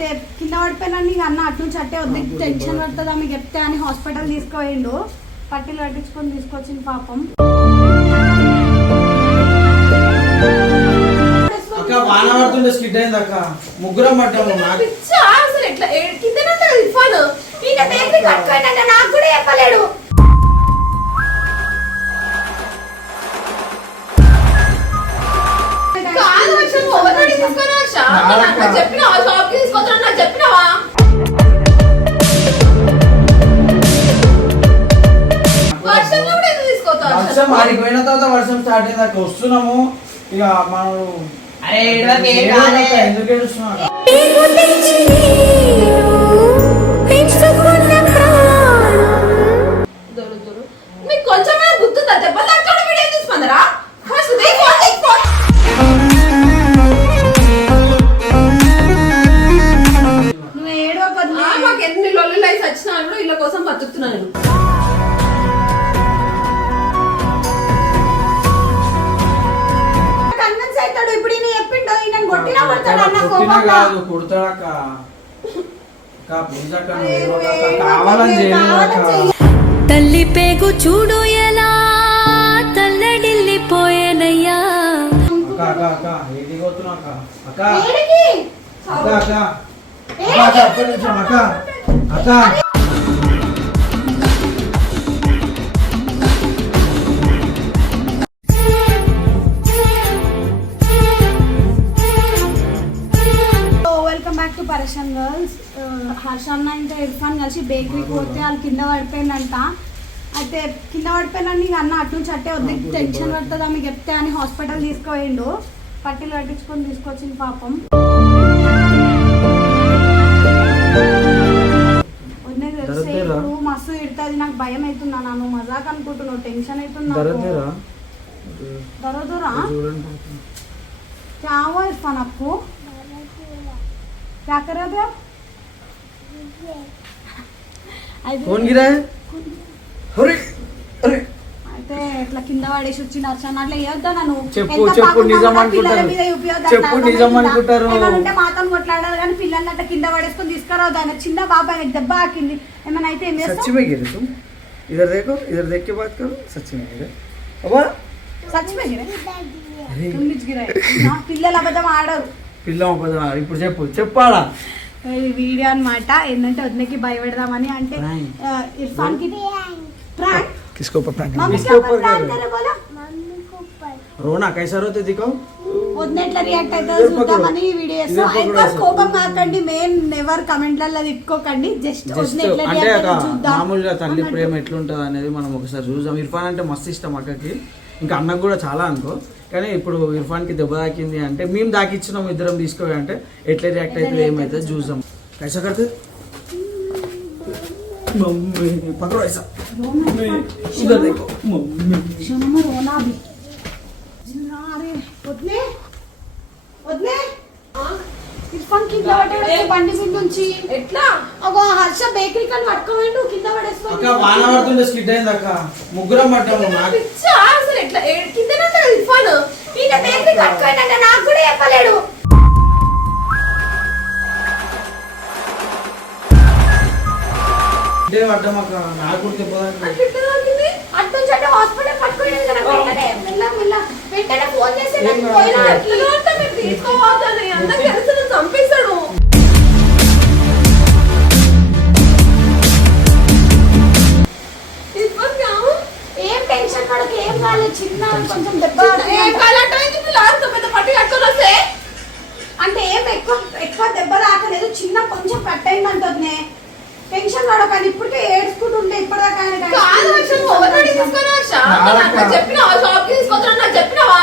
అయితే కింద పడిపోయినా అన్న అటు నుంచి అట్టే వద్దు టెన్షన్ పడుతుందా మీకు చెప్తే అని హాస్పిటల్ తీసుకుపోయిండు. పట్టీలు కట్టించుకొని తీసుకొచ్చింది పాపం. ముగ్గురం పడ్డాము. నాకు కూడా చెప్పలేడు. వర్షం ఆడిపోయిన తర్వాత వర్షం స్టార్ట్ అయింది అక్కడ వస్తున్నాము. ఇక మనం ఎందుకు ఏడుస్తున్నాడు మీకు కొంచెం గుర్తుందా? దెబ్బలు అక్కడ వీడియో తీసుకుందరా? నువ్వు ఏడవకదు. మాకు ఎన్ని లొల్లి లైఫ్ వచ్చినా కూడా ఇళ్ళ కోసం బతుకుతున్నాను. తల్లి పేగు చూడు ఎలా తల్లడిల్లిపోయేనయ్యా. పరేషాన్ గర్ల్స్. హర్షన్న ఇంకా ఇర్ఫాన్ కలిసి బేకరీకి పోతే వాళ్ళు కింద పడిపోయిందంట. అయితే కింద పడిపోయినా అన్న అటు నుంచి అట్టే వద్దు టెన్షన్ పడుతుందా మీకు చెప్తే అని హాస్పిటల్ తీసుకుపోయిండు. పట్టీలు కట్టించుకొని తీసుకొచ్చింది పాపం. మస్తు తిడుతుంది. నాకు భయం అవుతున్నా. నువ్వు మజాక్ అనుకుంటున్నావు. టెన్షన్ అవుతున్నా. దరదురా क्या हुआ इरफान आपको? क्या कर रहे थे आप? कौन गिरा है? अरे अरे అయితే ఇట్లా కింద పడేసి వచ్చి నర్సన్న అట్లా వేయొద్దా? నన్ను చెప్పు చెప్పు నిజం అనుకుంటారు. చెప్పు నిజం అనుకుంటారు. ఏమన్నా మాతో కొట్లాడాలి కానీ పిల్లల్ని అట్లా కింద పడేసుకొని తీసుకురావద్దు. ఆయన చిన్న బాబా దెబ్బ ఆకింది. ఏమైనా అయితే ఏం చేస్తావు? सच्ची में गिरे तुम? इधर देखो, इधर देख के बात करो. सच्ची में गिरे? अबा सच में गिरे? तुम निज गिरे ना. పిల్లలు అబద్ధం ఆడరు. పిల్లం అబద్ధం ఆడరు. ఇప్పుడు చెప్పు చెప్పాలా? ఈ వీడియో అన్నమాట ఏంటంటే వదినకి భయపెడదామని. అంటే ఇర్ఫాన్ కి ప్రాంక్. किसको ऊपर प्रैंक? मम्मी के ऊपर प्रैंक करे बोला. మమ్మీ ऊपर रोना कैसा रोते दिखाओ. వదిన ఎట్లా రియాక్ట్ అవుతుందో చూద్దామని ఈ వీడియో చేస్తాం. ఎక్కువ కోపం కాకండి. మెయిన్ ఎవరు కమెంట్లలో తిట్టుకోకండి. జస్ట్ వదిన ఎట్లా రియాక్ట్ అవుతుందో చూద్దాం. మామూలుగా తల్లి ప్రేమ ఎట్లుంటుంది అనేది మనం ఒకసారి చూద్దాం. ఇర్ఫాన్ అంటే మస్తు ఇష్టం అక్కకి. ఇంకా అన్నకు కూడా చాలా అనుకో. కానీ ఇప్పుడు ఇర్ఫాన్కి దెబ్బ తాకింది అంటే మేము దాకిచ్చినాం ఇద్దరం తీసుకోవాలి అంటే ఎట్లా రియాక్ట్ అవుతుంది ఏమైతే చూద్దాం. कैसा करते मम्मी पकड़ो ऐसा. मम्मी उधर देखो. मम्मी शोनमा रोना भी. अरे వదినే వదినే ఇర్ఫాన్ కింద పడేసి బండి మీద నుంచి ఎట్లా అగో హర్ష బేకరీ కన్ పట్టుకోండు కింద పడేస్తాడు. అక్క వాన పడుతుండే స్కిడ్ అయింది అక్క. ముగ్గురం పడ్డాము. పిచ్చా అసలు ఎట్లా కిందనే ఉంటాడు ఇర్ఫాన్. ఈయన బేకరీ కట్టుకోండి నాకు కూడా చెప్పలేడు. ఇదే పడ్డాం అక్క. నాకు కూడా చెప్పదానికి అటు నుంచి అంటే హాస్పిటల్ పట్టుకోండి కదా. వెంటనే ఫోన్ చేసి తీసుకోవద్దని అందరికి తెలిసి చంపేశాడు. ఏం టెన్షన్ పడక. ఏం కాలేదు. చిన్న కొంచెం దెబ్బ పట్టి కట్టుకొని వస్తే అంటే ఏం ఎక్కువ దెబ్బ తాకలేదు. చిన్న కొంచెం కట్ అయిందంటే టెన్షన్ పడకండి. ఇప్పటికే ఏడ్చుకుంటుంటే ఇప్పటిదాకా చెప్పినావా? షాప్ కి తీసుకొచ్చా నాకు చెప్పినావా?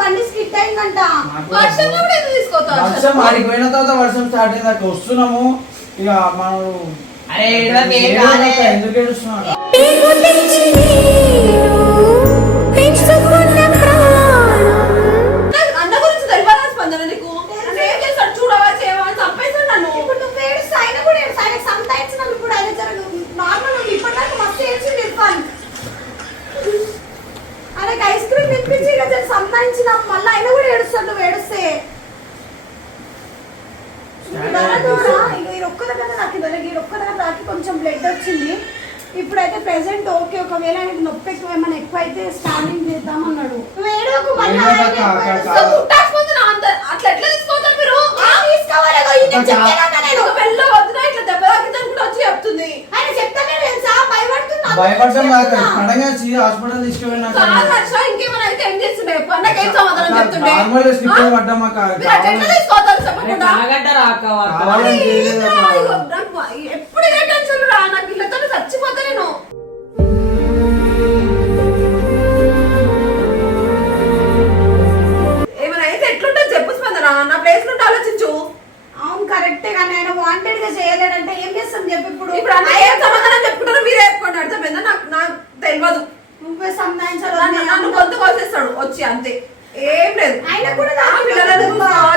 బండి స్కిట్ అయిందంట. వర్షంలో కూడా ఎందుకు తీసుకొస్తావు? వర్షం ఆడిపోయిన తర్వాత వర్షం స్టార్ట్ అయింది అక్కడ వస్తున్నాము. ఇక మనం ఎందుకు ఏడుస్తున్నాడు? అన్న గురించి తెలియాలి స్పందన నీకు. ఏం చేస్తాడు చూడవా చేయవా చంపేస్తాడు నన్ను. ఇప్పుడు నువ్వు ఏడుస్తా ఆయన కూడా ఏడుస్తా. ఆయన సమ్ టైమ్స్ నన్ను కూడా అదే జరగదు. నార్మల్ ఇప్పటిదాకా సంబంధించిన మళ్ళీ ఆయన కూడా ఏడుస్తాడు నువ్వు ఏడుస్తే. ఒక్క దగ్గర తాకి ఒక్క దగ్గర తాకి కొంచెం బ్లడ్ వచ్చింది. ఇప్పుడైతే ప్రెసెంట్ ఓకే. ఒకవేళ ఆయనకి నొప్పి ఎక్కువ ఏమైనా ఎక్కువ అయితే స్కానింగ్ చేద్దామన్నాడు. నువ్వు ఏడవకు మళ్ళీ అట్లా ఎట్లా తీసుకోవాలి మీరు? తీసుకోవాలి వెళ్ళ వద్దునా ఇట్లా దెబ్బ తాకిందని కూడా వచ్చి చెప్తుంది. ఆయన చెప్తానే తెలుసా భయపడుతున్నా. హాస్పిటల్ తీసుకెళ్ళినా ఇంకేమైనా అయితే ఏం చేస్తుండే? నాకేం సమాధానం చెప్తుండే? నార్మల్ స్లిప్ పడ్డామా మీరు అట్లా ఎట్లా తీసుకోవాలి చెప్పకుండా? ఎప్పుడు ఇదే టెన్షన్ రా. నాకు ఇళ్ళతో చచ్చిపోతా నేను. ఏమైనా అయితే ఎట్లుంటుంది చెప్పు స్పందన. నా ప్లేస్ నుండి ఆలోచించు. అవును కరెక్టే కానీ ఆయన వాంటెడ్ గా చేయలేడంటే ఏం చేస్తాం చెప్పు. ఇప్పుడు అన్న ఏం సమాధానం చెప్పుకుంటారో మీరే చెప్పుకోండి. అర్థమైందా? నాకు తెలియదు. నువ్వే సంబంధించాలి. నన్ను గొంతు కోసేస్తాడు వచ్చి అంతే. ఏం లేదు. ఆయన కూడా పిల్లలను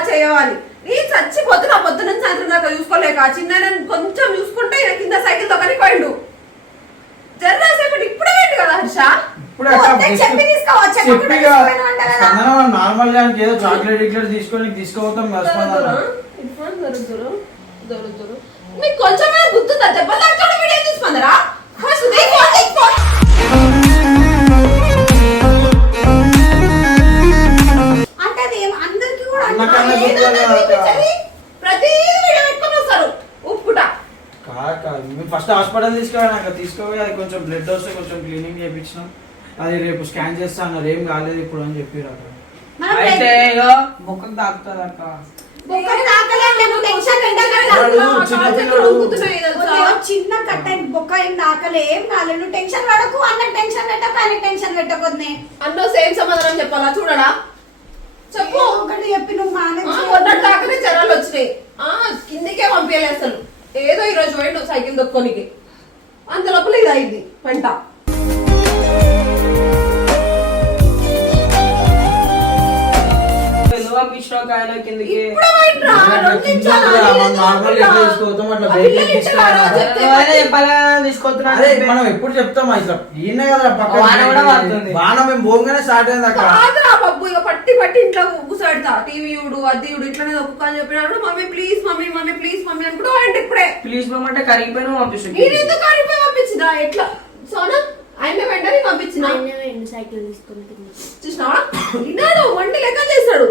చేయాలి. నీ చచ్చిపోతే నా పొద్దు నుంచి సాయంత్రం దాకా చూసుకోలేక చిన్న కొంచెం చూసుకుంటే ఈయన కింద సైకిల్ తొక్కని పోయిండు. జర్రాసేపటి ఇప్పుడే పోయిండు కదా హర్ష. నార్మల్ గా ఏదో చాక్లెట్ ఇట్లెట్ తీసుకోవతాం. మీకు కొంచెం గుర్తుందా? దెబ్బలు తాకడం వీడియో తీసుకుందరా? అంటే అది అందరికి కూడా ప్రతి వీడియో పెట్టుకొని వస్తారు ఉప్పుట. ఫస్ట్ హాస్పిటల్ తీసుకోవాలి. అది కొంచెం బ్లడ్ వస్తే కొంచెం క్లీనింగ్ చేయించినాం. అది రేపు స్కాన్ చేస్తా అన్నారు. ఏం కాలేదు ఇప్పుడు అని చెప్పారు. అయితే బొక్కకు తాకుతుంది అక్క. చిన్న కట్ట బొక్క ఏం దాకలే ఏం కాలేదు. నువ్వు టెన్షన్ పడకు. అన్నకు టెన్షన్ పెట్టకు ఆయనకు టెన్షన్ పెట్టకొద్దు. అన్నో సేమ్ సమాధానం చెప్పాలా చూడడా? చెప్పు. ఒకటి చెప్పి నువ్వు మొన్నటి దాకానే జ్వరాలు వచ్చినాయి. కిందికే పంపించలే అసలు. ఏదో ఈ రోజు పోయిండు సైకిల్ దొక్కోనికి. అంత లోపల ఇది అయింది పెంట. మనం ఎప్పుడు చెప్తాం ఇట్లా ఈయన కదా బాణం మేము పోగానే స్టార్ట్ అయింది అక్కడ. బాబు ఇక పట్టి పట్టి ఇంట్లో కూసాడుతా. టీవీ చూడు అది చూడు ఇట్లనే ఒక్క అని చెప్పినాడు. Mummy please mummy mummy please mummy అనుకుంటూ అంటే ఇప్పుడే ప్లీజ్ మమ్మంటే కరిగిపోయిన పంపిస్తుంది. నేను ఎందుకు కరిగిపోయి పంపించినా? ఎట్లా సోనా ఆయన వెంటనే పంపించిన సైకిల్ తీసుకుని చూసినావా? విన్నాడు వంట లెక్క చేస్తాడు.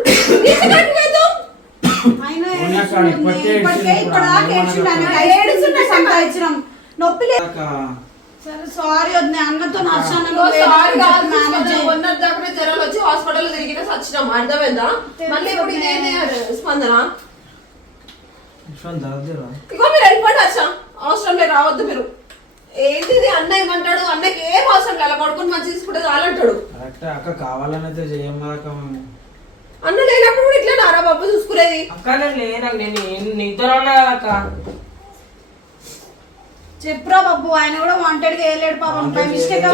నొప్పి లేదు. సారీ వద్దు అన్నతో ఉన్నదాకా జ్వరాలు వచ్చి హాస్పిటల్ తిరిగిన సచ్చినాం. అర్థమైందా? మళ్ళీ ఇప్పుడు ఇదేనే స్పందన. ఇగో మీరు వెళ్ళిపోండి వచ్చా. అవసరం లేదు రావద్దు మీరు. ఏంటిది అన్న ఏమంటాడు? అన్నకి ఏం అవసరం లేదు. కొడుకుని మంచి తీసుకుంటే చాలంటాడు. అక్క కావాలనైతే చేయమ్మా. అన్న లేనప్పుడు కూడా ఇట్లా నారా బాబు చూసుకునేది. అక్క నేను నీతో అక్క చెప్పురా బాబు. ఆయన కూడా వాంటెడ్ గా వేయలేడు పాపం. మిస్టేక్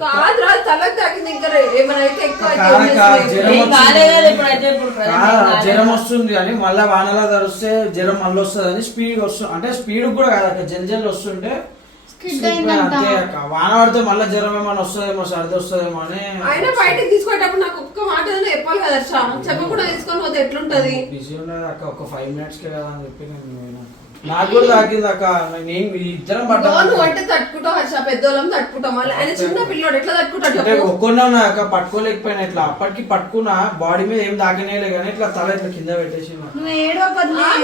కాదురా తలకు తాకింది. ఇంకా ఏమైనా ఎక్కువ జ్వరం వస్తుంది అని మళ్ళీ వానలా తరిస్తే జ్వరం మళ్ళీ వస్తుంది అని స్పీడ్ వస్తుంది. అంటే స్పీడ్ కూడా కాదు జల్ వస్తుంటే వాన పడితే మళ్ళీ జ్వరం ఏమైనా వస్తుందేమో సర్ది వస్తుందేమో అని. ఆయన బయటకు తీసుకునేటప్పుడు నాకు ఒక్క మాట చెప్పాలి కదా చెప్పకుండా తీసుకొని పోతే ఎట్లుంటది? బిజీ ఉన్నది అక్క. ఒక 5 minutes కదా అని చెప్పి నాకు కూడా తాకింది అక్క. నేను ఇద్దరం పడ్డాను అంటే తట్టుకుంటాం హర్ష. పెద్దోళ్ళం తట్టుకుంటాం. ఆయన చిన్న పిల్లోడు ఎట్లా తట్టుకుంటాడు? ఒక్కన్నా అక్క పట్టుకోలేకపోయినా. ఇట్లా అప్పటికి పట్టుకున్నా బాడీ మీద ఏం తాకినేలే కానీ ఇట్లా తల ఇట్లా కింద పెట్టేసి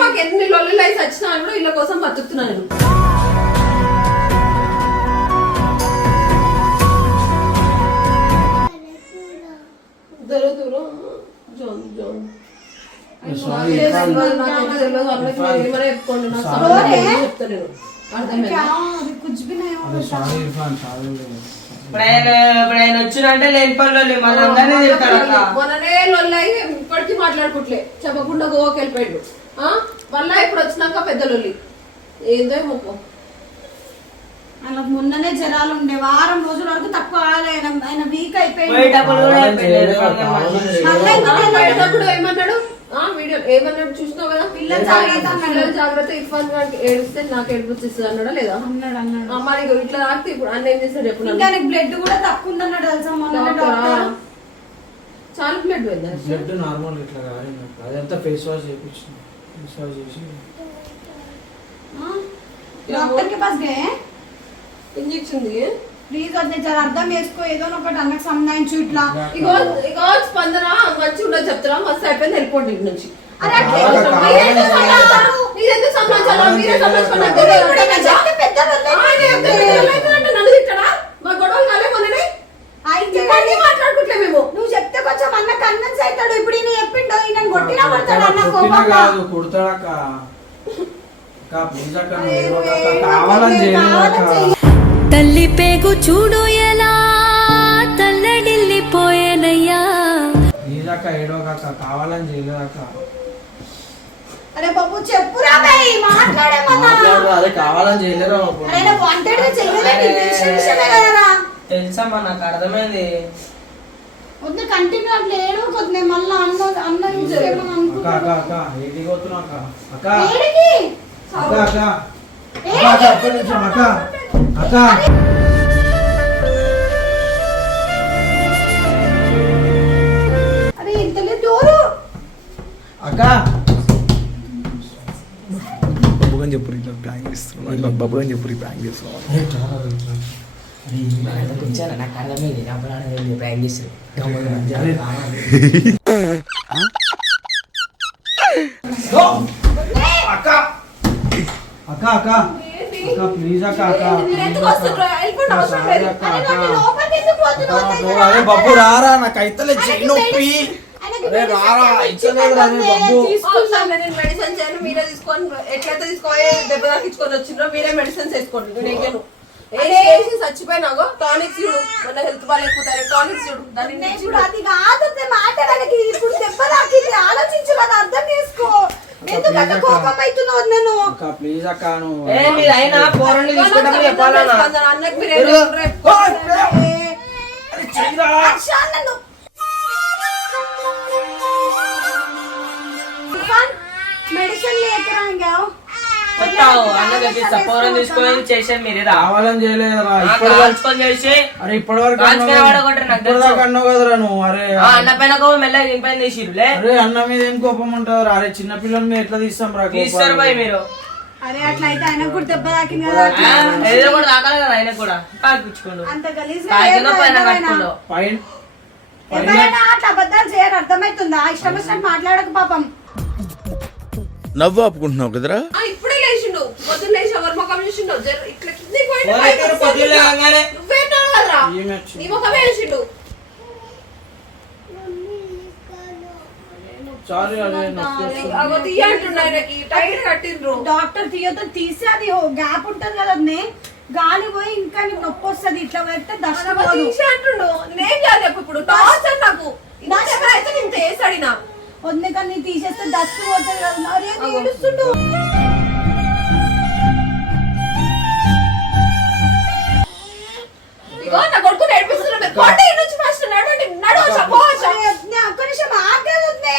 మాకు ఎన్ని లొల్లి లైఫ్ వచ్చినా కూడా ఇళ్ళ కోసం బతుకుతున్నాను. వచ్చినంటే లేని పనులు మనందరినీ తిడతాడు. మొన్ననే లొల్లి ఇప్పటికీ మాట్లాడుకుంటలే. చెప్పకుండా గోవాకి వెళ్ళిపోయాడు. మళ్ళా ఇప్పుడు వచ్చినాక పెద్ద లొల్లి ఏందో మొక్కు. ఆయనకు మొన్ననే జ్వరాలు ఉండే. వారం రోజుల వరకు తక్కువ ఆయన వీక్ అయిపోయింది. ఏమన్నాడు? వీడియో ఏమన్నాడు చూసినావు కదా, పిల్లల జాగ్రత్త అన్నాడు. పిల్లల జాగ్రత్త, ఇర్ఫాన్ గారికి ఏడిస్తే నాకు ఏడుపు వచ్చేస్తుంది అన్నాడా లేదా? అన్నాడు మరి ఇట్లా తాకితే ఇప్పుడు అన్న ఏం చేస్తాడు చెప్పు ఇంకా నీకు బ్లడ్ కూడా తక్కువ ఉందన్నాడు తెలుసా మొన్న డాక్టర్. చాలా బ్లడ్ పోయిందా? బ్లడ్ నార్మల్ ఇట్లా కాదు, అదంతా ఫేస్ వాష్ చేయించిన, ఫేస్ వాష్ చేసి డాక్టర్ కి పాస్ గए ఇంజెక్షన్ ది ప్లీజ్ వద్దు జర అర్థం చేసుకో, ఏదో ఒకటి అన్నకు సంబంధించి ఇట్లా. ఇగో ఇగో స్పందన మంచి ఉండదు చెప్తారా, మస్తు అయిపోయింది, వెళ్ళిపోండి ఇంటి నుంచి. అరే అట్లా మీరెందుకు సంబంధించారు? మీరెందుకు సంబంధించారు? మీరే సంబంధించుకున్నారు. పెద్ద నన్ను తిట్టడా? మా గొడవలు కాలే మొన్ననే మాట్లాడుకుంటలే మేము. నువ్వు చెప్తే కొంచెం అన్న కన్విన్స్ అవుతాడు. ఇప్పుడు ఈయన చెప్పిండో ఈయన కొట్టినా కొడతాడు అన్న కొట్టినా కోపంగా. కాదు, కొడతాడక్క. అక్క ప్లీజ్ అక్క, నువ్వు ఏడవకు అక్క, కావాలని చేయలేదు. తల్లి పేగు చూడు ఎలా తల్లడిల్లిపోయేనయ్యా. ప్లీజ్ అక్క, ఏడవక, కావాలని చేయలేదు అక్క. అరే బాబు చెప్పురా బై, మాట్లాడేమన్నా. మాట్లాడు, అదే కావాలని చేయలేరా బాబు. అరే వాంటెడ్ గా చేయలేదు, తెలిసిన విషయమే కదరా. తెలుసమ్మా, నాకు అర్థమైంది. వద్దు కంటిన్యూ అట్లా ఏడవకొద్దు, మళ్ళీ అన్న యూజ్ చేయడం అక్క అనుకుంటా. అక్క అక్క ఏడికి పోతున్నావు అక్క? అక్క ఏడికి? అక్క అక్క అక్క అక్క ఒక్క నిమిషం అక్క అక్క. అరే ఇంత డోరు అక్క బబ్బుగా చెప్పు ఇట్లా ప్రాంక్ చేస్తున్నాడు, బబ్బుగా చెప్పు ప్రాంక్ చేస్తున్నాడు. కూర్చోను, నాకు అర్థమైంది. నా ప్రాణం ప్రాంక్ చేస్తారు. అక్క అక్క అక్క అక్క ప్లీజ్ అక్క అక్క. మీరు ఎందుకు వస్తున్నారు? వెళ్ళిపోండి, అవసరం లేదు. అరే నువ్వు లోపలికి ఎందుకు పోతున్నావు? అరే బబ్బు రారా, నాకు అయితే చెయ్యి నొప్పి. అరే రారా, ఇచ్చలేదు రా బబ్బు. అవసరం లేదు, నేను మెడిసిన్స్ చేయను, మీరే తీసుకొని ఎట్లయితే తీసుకోవాలి, దెబ్బ తాకించుకొని వచ్చిండ్రో మీరే మెడిసిన్స్ వేసుకోండి. నేను ఎక్కను వేసి చచ్చిపోయినాగో టానిక్స్ చూడు, మన హెల్త్ బాగాలేకపోతారు టానిక్స్ చూడు, దాన్ని ఇప్పుడు అది కాదు మాట, వాళ్ళకి ఇప్పుడు దెబ్బ తాకింది, ఆలోచించు కదా, అర్థం చేసుకో. ఎందుకు అంత కోపం అవుతున్నావు నేను? అక్క ప్లీజ్ అక్క, నువ్వు మీరు అయినా పోరండి తీసుకుంటామని చెప్పాలన్నా. అన్నకి మీరు ఏదో రేపు హర్ష నన్ను మెడిసిన్ లేకరా ఇంకా కొట్టావు అన్నకి పోరం తీసుకొని చేసేది మీరే రా. కావాలని చేయలేదురా. కలుసుకొని చేసి అరే ఇప్పటి వరకు కాల్చుకొని వాడగొట్టారు నాకు తెలుసు. అన్నావు కదరా నువ్వు. అరే ఆ అన్న పైన కోపం మెల్లగా దింపైన తీసిరులే. అరే అన్న మీద ఏం కోపం ఉంటుందిరా? అరే చిన్న పిల్లల మీద ఎట్లా తీస్తాం రా కోపం? తీస్తారు భయ్ మీరు. అరే అట్లా అయితే ఆయన కూడా దెబ్బ తాకింది కదా, ఏదో కూడా తాకాలి కదా ఆయన కూడా. కాల్పించుకోండు అంత గలీజ్ తాకిందో పైన కట్టుకుందో. పైన ఎవరైనా అట్లా అబద్ధాలు చేయరు, అర్థమవుతుందా? ఇష్టం వచ్చినట్టు మాట్లాడక పాపం. నవ్వు ఆపుకుంటున్నావు కదరా. ఇప్పుడే లేచిండు, పొద్దున్న లేచి ఎవరి ముఖం చూసిండు, ఇట్లా కిందికి పోయిండు, ఓ, పైకి అయితే పొద్దున్న లేవగానే. నువ్వేం కదరా, ఏం వచ్చింది? నీ ముఖమే వేసిండు. సారీ అరే నొప్పి వస్తుంది. అగో తీయ అంటుండు, ఆయనకి టైట్ కట్టిండ్రు. డాక్టర్ తీయతో తీసి అది గ్యాప్ ఉంటది కదా, అన్నీ గాలి పోయి ఇంకా నీకు నొప్పి వస్తుంది. ఇట్లా పెడితే దర్శనం అగో తీసి అంటుండు, నేనేం చేయాలి చెప్పు ఇప్పుడు? టార్చర్ నాకు అయితే నేను చేసాడినా వద్దు, కానీ తీసేస్తే దస్ట్ పోతుంది కదా. మరి అది ఏడుస్తుండు. ఇగో నా కొడుకు నేర్పిస్తున్నాడు. కోట నుంచి ఫస్ట్ నడవండి, ఒక్క నిమిషం ఆగేది వద్దే.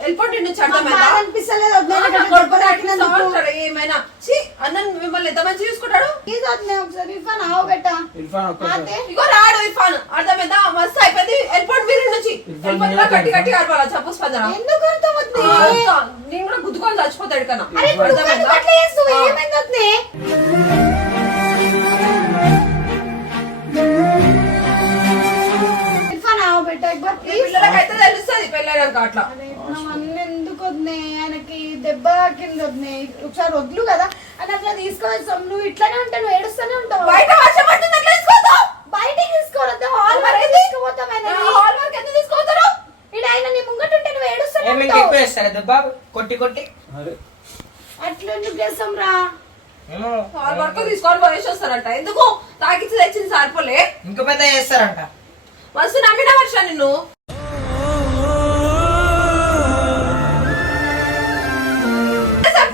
వెళ్ళిపోండి నుంచి నాకు బాధ అర్థమైందా? అనిపిస్తలేదు వద్దే, నా నాకు కొడుకు దెబ్బ తాకినందుకు. ఉంటాడు ఏమైనా. ఛీ, అన్న మిమ్మల్ని ఎంత మంచి చూసుకుంటాడు. ప్లీజ్ వద్దే, ఒకసారి ఇర్ఫాన్ ఆవు బెట్ట. ఇర్ఫాన్ ఒక్కసారి ఆతే. ఇగో రాడు ఇర్ఫాన్, అర్థమైందా? మస్తు అయిపోయింది, వెళ్ళిపోండి మీరు నుంచి. వెళ్ళిపోతున్నా గట్టి గట్టి అరవాలా చెప్పు స్పందన. ఎందుకు అంత వద్దే? నేను కూడా గుద్దుకొని చచ్చిపోతాడు కన్నా. అరే ఇప్పుడు నువ్వు ఎందుకు అట్లా చేస్తావు? ఏమైంది వద్దే? ఇర్ఫాన్ ఆవు బెట్ట ఒకసారి ప్లీజ్. పిల్లలకైతే తెలుస్తుంది పెళ్ళాక అట్లా. అన్నీ ఎందుకు వద్దే? ఆయనకి దెబ్బ తాకింది వద్దే, ఒకసారి వద్దు కదా అని అట్లా తీసుకొస్తాం. నువ్వు ఇట్లానే ఉంటావు, నువ్వు ఏడుస్తూనే ఉంటావు. బయట వర్షం పడుతుంది, ఎట్లా తీసుకోతావు? బయటికి తీసుకోవద్దు, హాల్ వరకు తీసుకుపోతాం. హాల్ వరకు ఎందుకు తీసుకుపోతారు? ఇక్కడ ఆయన నీ ముంగట ఉంటే నువ్వు ఏడుస్తూనే ఏమి ఉంటావు. ఎక్కువ వేస్తారా దెబ్బ కొట్టి కొట్టి? అరే అట్లా ఎందుకు చేస్తాం రా? ఏమో హాల్ వరకు తీసుకొని పోయేసి వస్తారంట. ఎందుకు తాకిచ్చి తెచ్చింది సార్పోలే. ఇంకో పెద్ద చేస్తారంట. మస్తు నమ్మిన వర్ష నిన్ను.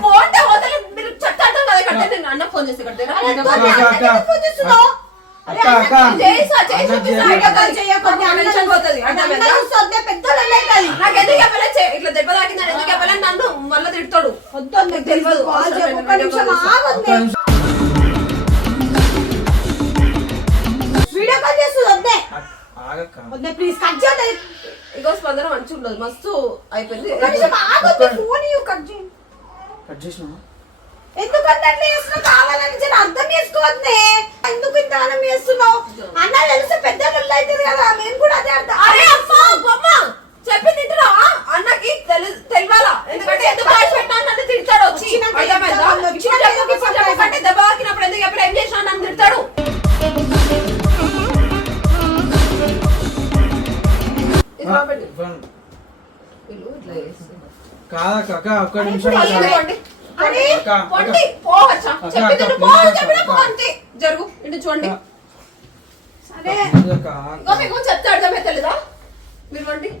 ఫోన్ వదలి మీరు చెప్తాను కదా కట్టే. నేను అన్న ఫోన్ చేసి కట్టేనా? అరే వద్దు, అన్న ఎందుకు ఫోన్ చేస్తున్నావు? అక్క అక్క చేసా చేసి అన్న చూపిస్తా. చేయి. వీడియో కాల్ చేయకపోతే అన్న టెన్షన్ పోతుంది. అర్థమైందా? పెద్ద లొల్లి అవుతుంది. నాకు ఎందుకు చెప్పలే ఇట్లా దెబ్బ తాకిందని ఎందుకు చెప్పలే నన్ను మళ్ళీ తిడతాడు. వద్దు నీకు తెలియదు. కాల్ చెప్పు, ఒక్క నిమిషం ఆగొద్దే. వీడియో కాల్ చేస్తుంది వద్దే. ఆగక్క వద్దే ప్లీజ్ కట్ చేయండి. ఇగో స్పందన మంచిగా ఉండదు మస్తు అయిపోయింది. ఒక్క నిమిషం ఆగొద్దే. ఫోన్ ఇవ్వు, కట్ చేయి. కట్ చేసినావా ఎందుకంటే అట్లా చేస్తున్నావు? కావాలని చెప్పి అర్థం చేసుకోవద్దే. ఎందుకు ఇంత అన్నం చేస్తున్నావు? అన్న తెలిస్తే పెద్ద లొల్లి అవుతుంది కదా. మేము కూడా అదే అర్థం. అరే అమ్మా బొమ్మ చెప్పి తింటున్నావా అన్నకి తెలియాలా? ఎందుకంటే ఎందుకు రాసి పెట్టా నన్ను తిడతాడు వచ్చి. అర్థమైందా? ఇప్పుడు చెప్పకంటే దెబ్బ తాకినప్పుడు ఎందుకు చెప్పలే ఏం చేసినా నన్ను తిడతాడు. కాదక్క అక్క ఒక్క నిమిషం ఇప్పుడు అక్క. ఏం వండి? అరే, అక్క, వండి, అక్క. పోవచ్చా? అక్క, చెప్పి అక్క, తిను, please పో, అక్క, చెప్పినా పో, అక్క. అంతే. జరుగు ఇంటి చూడండి. సరే అక్క, ఇంకో మీకు చెప్తే అర్థమే తెలీదా? మీరు వండి.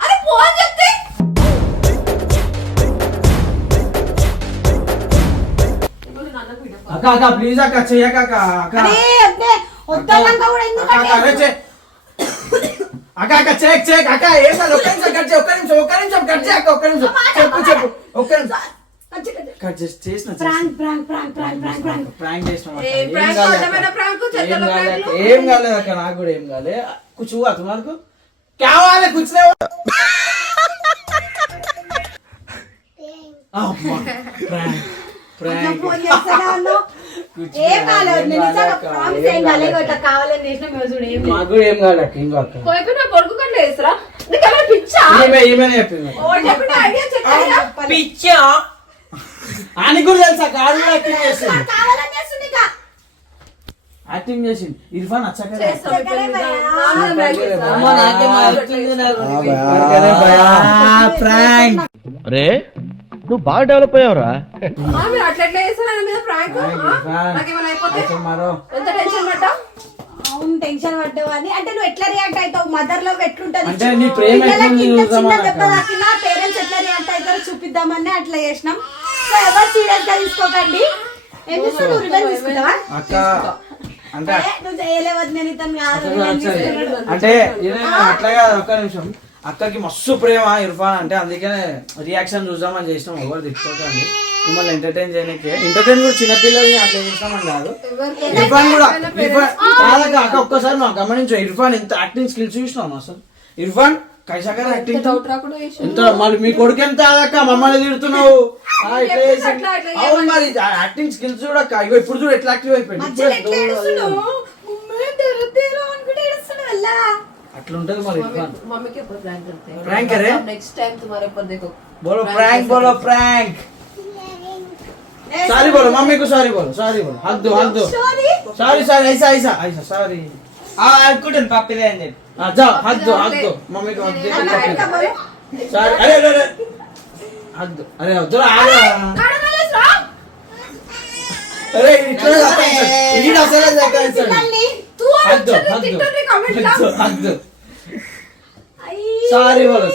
అరే పో అని చెప్తే ఇప్పుడు నేను అన్నకు వీడియో కాల్. అక్క అక్క ప్లీజ్ అక్క చెయ్యక అక్క అక్క అరే వద్దే. వద్దన్నాక కూడా అక్క, అక్క, అరే ఎందుకంటే చెయ్. అక్క అక్క చెక్ చెక్ అక్క ఏం కాదు ఒక్క నిమిషం కట్ చేయి ఒక్క నిమిషం కట్ చేయి అక్క ఒక్క నిమిషం చెప్పు ఒక్క నిమిషం కట్ చేసిన prank prank prank prank prank prank prank చేసిన ఏ prank? అర్థమైన prank? చెత్తలో prank లు? ఏం కాలేదు అక్క నాకు కూడా ఏం కాలే కుछ हुआ तुम्हारे को क्या हुआ है कुछ नहीं हुआ ప్రాంక్ ప్రాంక్ ఫోన్ చేస్తూనే ఉన్నావు. ఏం కాలేదు. నేను నిజంగా ప్రామిస్ ఏం కాలేదు. ఇట్లా కావాలని చేసిన మేము చూడు ఏం లేదు. మాకు కూడా ఏం కాలే అక్క ఇంకో అక్క పోయిపోయి నా కొడుకు కట్ల వేసరా నీకేమైనా పిచ్చా? ఈమెనే చెప్పింది అక్క. ఓ చెప్పిన ఐడియా చెప్పాయా? పిచ్చా అని కూడా తెలుసా కాదు కూడా యాక్టింగ్ చేసింది కావాలని చేస్తుంది ఇక. యాక్టింగ్ చేసింది ఇర్ఫాన్ వచ్చాక చేస్తాం ఇప్పుడు ఎక్కడే భయా? నాన్న prank చేస్తా. అమ్మ నాకేమో అవుతుంది నాకు. ప్రాంక్ రే నువ్వు బాగా డెవలప్ అయ్యావురా ఆ, మీరు అట్లా ఎట్లా చేస్తారు ఆయన మీద ప్రాంక్? నాకేమైనా అయిపోతే మరో ఎంత టెన్షన్ పడ్డా? అవును టెన్షన్ పడ్డావు అని. అంటే నువ్వు ఎట్లా రియాక్ట్ అవుతావు? మదర్ లవ్ ఎట్లుంటది? అంటే నీ ప్రేమ పిల్లలకి ఎట్లుంది ఇంత చిన్న చూద్దామని దెబ్బ అక్క. తాకినా పేరెంట్స్ ఎట్లా రియాక్ట్ అవుతారో చూపిద్దామని అట్లా చేసినాం. సో ఎవరు సీరియస్ గా తీసుకోకండి. ఎందుకు నువ్వు రివెంజ్ తీసుకుంటావా? అక్క అంటే ఏ, నువ్వు చేయలేవద్దు. నేను ఇతను కాదు revenge తీసుకున్నాడు. అంటే ఏదైనా అట్లాగా ఒక్క నిమిషం అక్కకి మస్తు ప్రేమ ఇర్ఫాన్ అంటే అందుకనే రియాక్షన్ చూద్దామని చేసినాం ఎవరు తిట్టుకోకండి మిమ్మల్ని ఎంటర్టైన్ చేయడానికి ఎంటర్టైన్ కూడా చిన్నపిల్లల్ని అట్లా చేసినామని కాదు ఇర్ఫాన్ కూడా ఇర్ఫాన్ కాదక్క అక్క ఒక్కసారి మాకు గమనించు ఇర్ఫాన్ ఎంత యాక్టింగ్ స్కిల్స్ చూసినాం అసలు ఇర్ఫాన్ కైసాకర్ యాక్టింగ్ డౌట్ రాకుండా చేసి ఎంత మరి మీ కొడుకు ఎంత అక్క మమ్మల్ని తిడుతున్నావు ఇట్లా చేసి- అట్లా అవును మరి యాక్టింగ్ స్కిల్స్ కూడా అక్క ఇగో ఇప్పుడు చూడు ఎట్లా యాక్టివ్ అయిపోయింది మధ్యలో ఎట్లా ఏడుస్తున్నావు? ఉమ్మే, తెరుతేరు అనుకుంటే ఏడుస్తున్నావు ఎలా? అట్లా ఉంటది మరి ఇర్ఫాన్ मम्मी के ऊपर प्रैंक करते हैं Prank करे? नेक्स्ट टाइम तुम्हारे ऊपर देखो बोलो प्रैंक बोलो प्रैंक सॉरी बोलो मम्मी को सॉरी बोलो हक दो Sorry? सॉरी सॉरी ऐसा ऐसा ऐसा सॉरी అనుకుంటాను పప్పిలే అని చెప్పి जाओ हक दो मम्मी को हक दे అలా ఎట్లా మరి? सॉरी अरे अरे अरे हक दो अरे उधर आ रहा अरे इतना जाता है ये असल जाता है పిల్లల్ని तू हक दो तिट्टो रे कमेंट ला हक दो అయ్యి. सॉरी बोलो